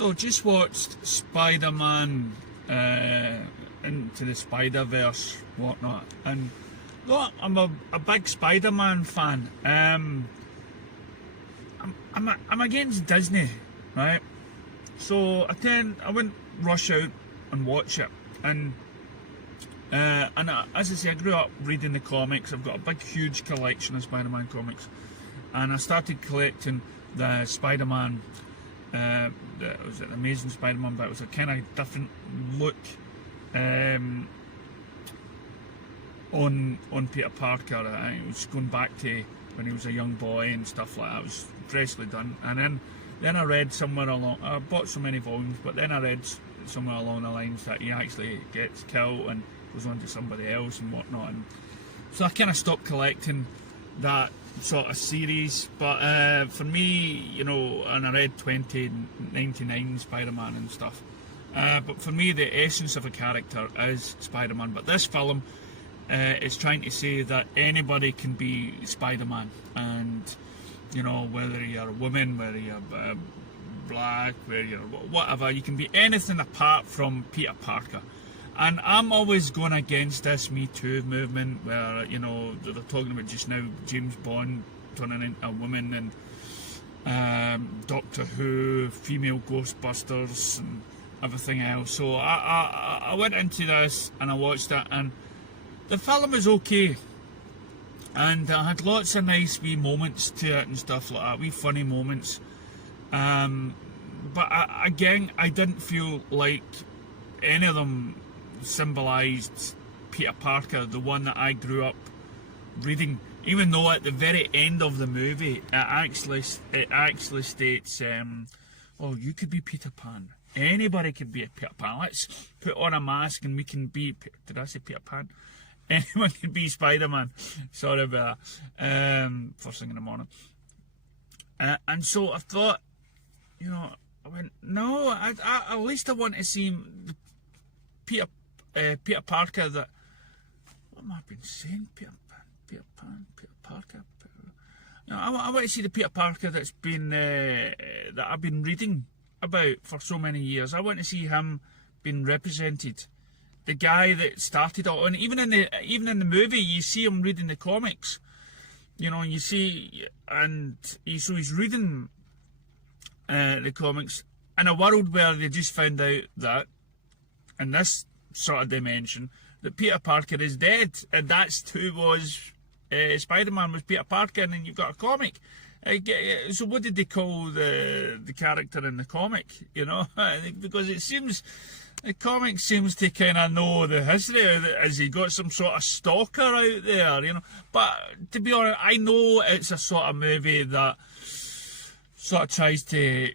So just watched Spider-Man into the Spider-Verse, whatnot, and look, I'm a big Spider-Man fan. I'm against Disney, right? So I wouldn't rush out and watch it, and as I say, I grew up reading the comics. I've got a big, huge collection of Spider-Man comics, and I started collecting the Spider-Man. Was it the Amazing Spider-Man, but it was a kind of different look on Peter Parker. It was going back to when he was a young boy and stuff like that. It was freshly done. And then I read somewhere along, I bought so many volumes, but then I read somewhere along the lines that he actually gets killed and goes on to somebody else and whatnot. And so I kind of stopped collecting that sort of series, but for me, you know, and I read 2099 Spider-Man and stuff, but for me the essence of a character is Spider-Man. But this film is trying to say that anybody can be Spider-Man, and you know, whether you're a woman, whether you're black, whether you're whatever, you can be anything apart from Peter Parker. And I'm always going against this Me Too movement where, you know, they're talking about just now James Bond turning into a woman, and Doctor Who, female Ghostbusters and everything else. So I went into this and I watched it, and the film is okay. And I had lots of nice wee moments to it and stuff like that, wee funny moments. But again, I didn't feel like any of them symbolised Peter Parker, the one that I grew up reading, even though at the very end of the movie it actually states, oh, you could be Peter Pan, anybody could be a Peter Pan, let's put on a mask and we can be, did I say Peter Pan? Anyone can be Spider-Man. Sorry about that, first thing in the morning. And so I thought, you know, I went, no, I at least I want to see Peter Parker that, what am I been saying? Peter Parker. No, I want to see the Peter Parker that's been that I've been reading about for so many years. I want to see him being represented. The guy that started it all, and even in the movie, you see him reading the comics. You know, you see, and so he's reading the comics in a world where they just found out that in this sort of dimension that Peter Parker is dead, and that's who was Spider-Man, was Peter Parker, and then you've got a comic. So what did they call the character in the comic? You know, because it seems the comic seems to kind of know the history of it. Has he got some sort of stalker out there? You know, but to be honest, I know it's a sort of movie that sort of tries to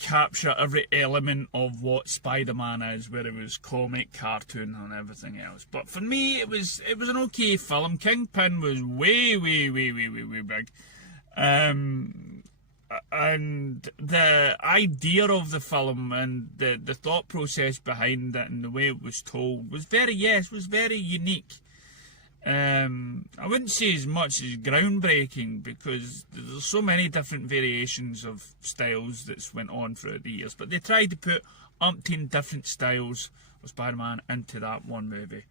capture every element of what Spider-Man is, where it was comic, cartoon and everything else. But for me, it was an okay film. Kingpin was way big, and the idea of the film and the thought process behind it and the way it was told was very unique. I wouldn't say as much as groundbreaking, because there's so many different variations of styles that's went on throughout the years, but they tried to put umpteen different styles of Spider-Man into that one movie.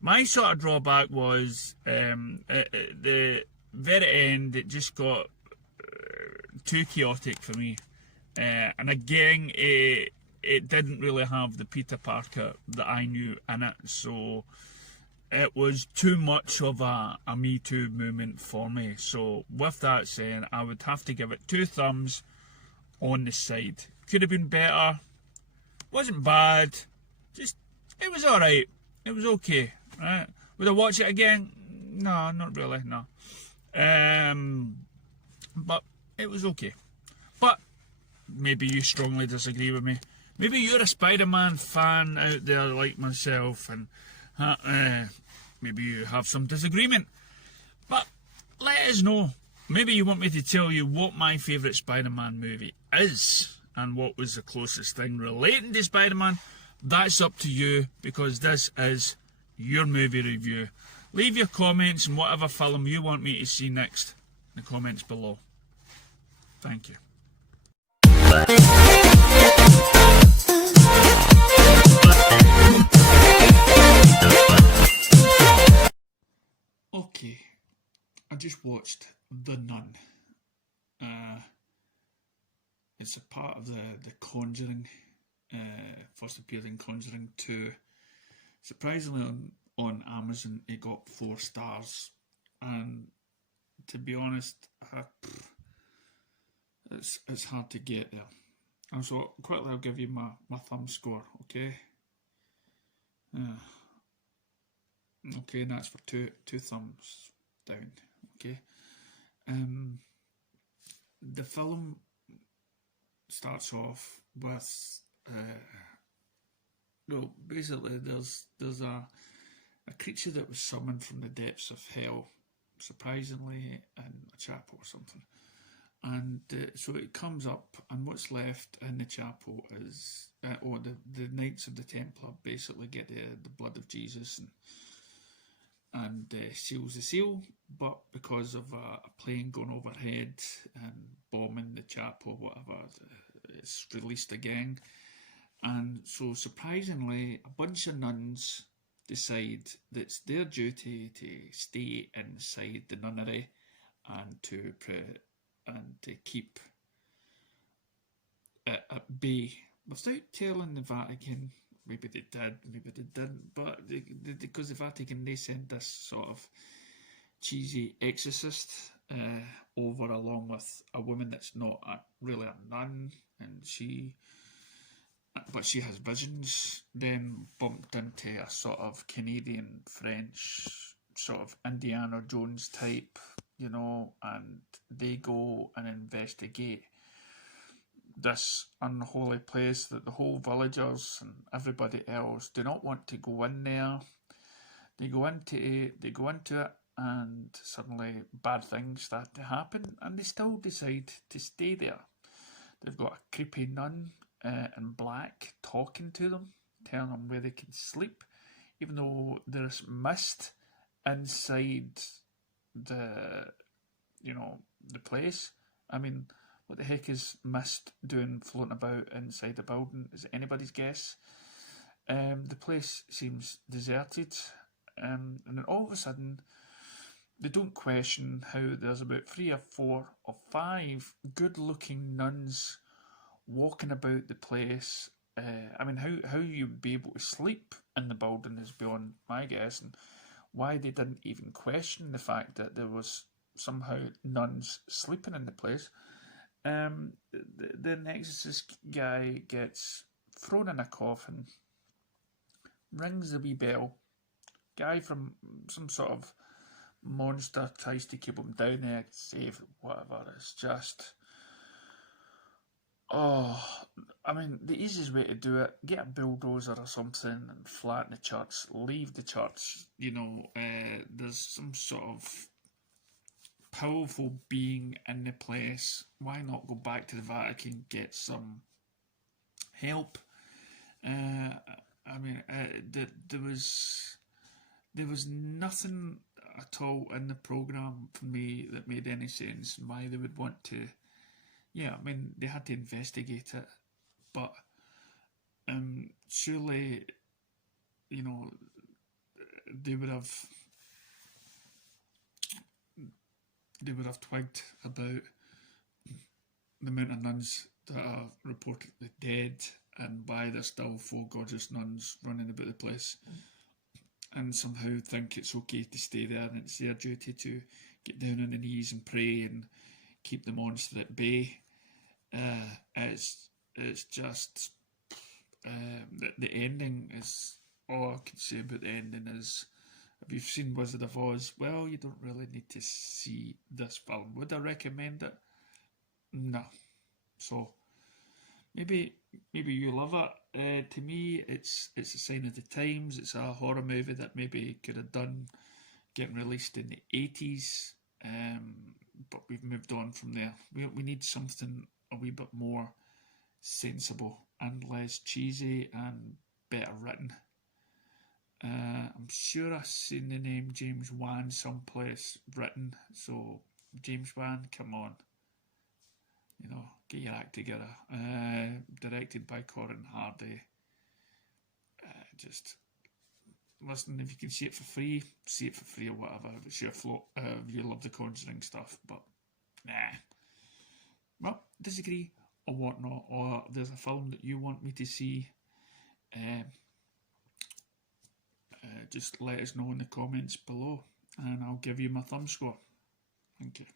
My sort of drawback was at the very end, it just got too chaotic for me, and again it didn't really have the Peter Parker that I knew in it, so it was too much of a Me Too moment for me. So with that saying, I would have to give it 2 thumbs on the side. Could have been better, wasn't bad, just, it was alright, it was okay, right? Would I watch it again? No, not really, no. But it was okay. But maybe you strongly disagree with me. Maybe you're a Spider-Man fan out there like myself, and maybe you have some disagreement. But let us know. Maybe you want me to tell you what my favourite Spider-Man movie is, and what was the closest thing relating to Spider-Man. That's up to you, because this is your movie review. Leave your comments on whatever film you want me to see next in the comments below. Thank you. Okay, I just watched The Nun. Uh, it's a part of the Conjuring. First appeared in Conjuring 2. Surprisingly, on Amazon, it got 4 stars. And to be honest, it's hard to get there. And so, quickly, I'll give you my thumb score, okay? Okay, and that's for two thumbs down, okay? The film starts off with well, basically there's a creature that was summoned from the depths of hell, surprisingly, in a chapel or something. And so it comes up, and what's left in the chapel is, the Knights of the Templar basically get the blood of Jesus and seals the seal, but because of a plane going overhead and bombing the chapel or whatever, it's released again. And so, surprisingly, a bunch of nuns decide that it's their duty to stay inside the nunnery and to keep it at bay without telling the Vatican. Maybe they did, maybe they didn't, but because the Vatican, they sent this sort of cheesy exorcist over, along with a woman that's not really a nun, and she has visions, then bumped into a sort of Canadian French sort of Indiana Jones type, and they go and investigate this unholy place that the whole villagers and everybody else do not want to go in there. They go into it, and suddenly bad things start to happen, and they still decide to stay there. They've got a creepy nun in black talking to them, telling them where they can sleep, even though there's mist inside the place. I mean, what the heck is mist doing floating about inside the building is anybody's guess. The place seems deserted, and then all of a sudden they don't question how there's about 3 or 4 or 5 good-looking nuns walking about the place. I mean, how you'd be able to sleep in the building is beyond my guess, and why they didn't even question the fact that there was somehow nuns sleeping in the place. The exorcist guy gets thrown in a coffin, rings the wee bell. Guy from some sort of monster tries to keep him down there, save whatever. It's just, oh, I mean, the easiest way to do it: get a bulldozer or something and flatten the church, leave the church. There's some sort of powerful being in the place. Why not go back to the Vatican, get some help? There was nothing at all in the programme for me that made any sense, and why they would want to. Yeah, I mean, they had to investigate it, but surely, they would have twigged about the amount of nuns that are reportedly dead, and why there's still 4 gorgeous nuns running about the place, and somehow think it's okay to stay there, and it's their duty to get down on the knees and pray and keep the monster at bay. It's just the ending is all I can say about the ending is, if you've seen Wizard of Oz, well, you don't really need to see this film. Would I recommend it? No. So maybe you love it. To me, it's a sign of the times. It's a horror movie that maybe could have done getting released in the 80s, but we've moved on from there. We need something a wee bit more sensible and less cheesy and better written. I'm sure I've seen the name James Wan someplace written, so James Wan, come on. Get your act together. Directed by Corin Hardy. Just listen, if you can see it for free or whatever. If it's your float, if you love the Conjuring stuff, but nah. Well, disagree or whatnot, or there's a film that you want me to see, just let us know in the comments below, and I'll give you my thumb score. Thank you.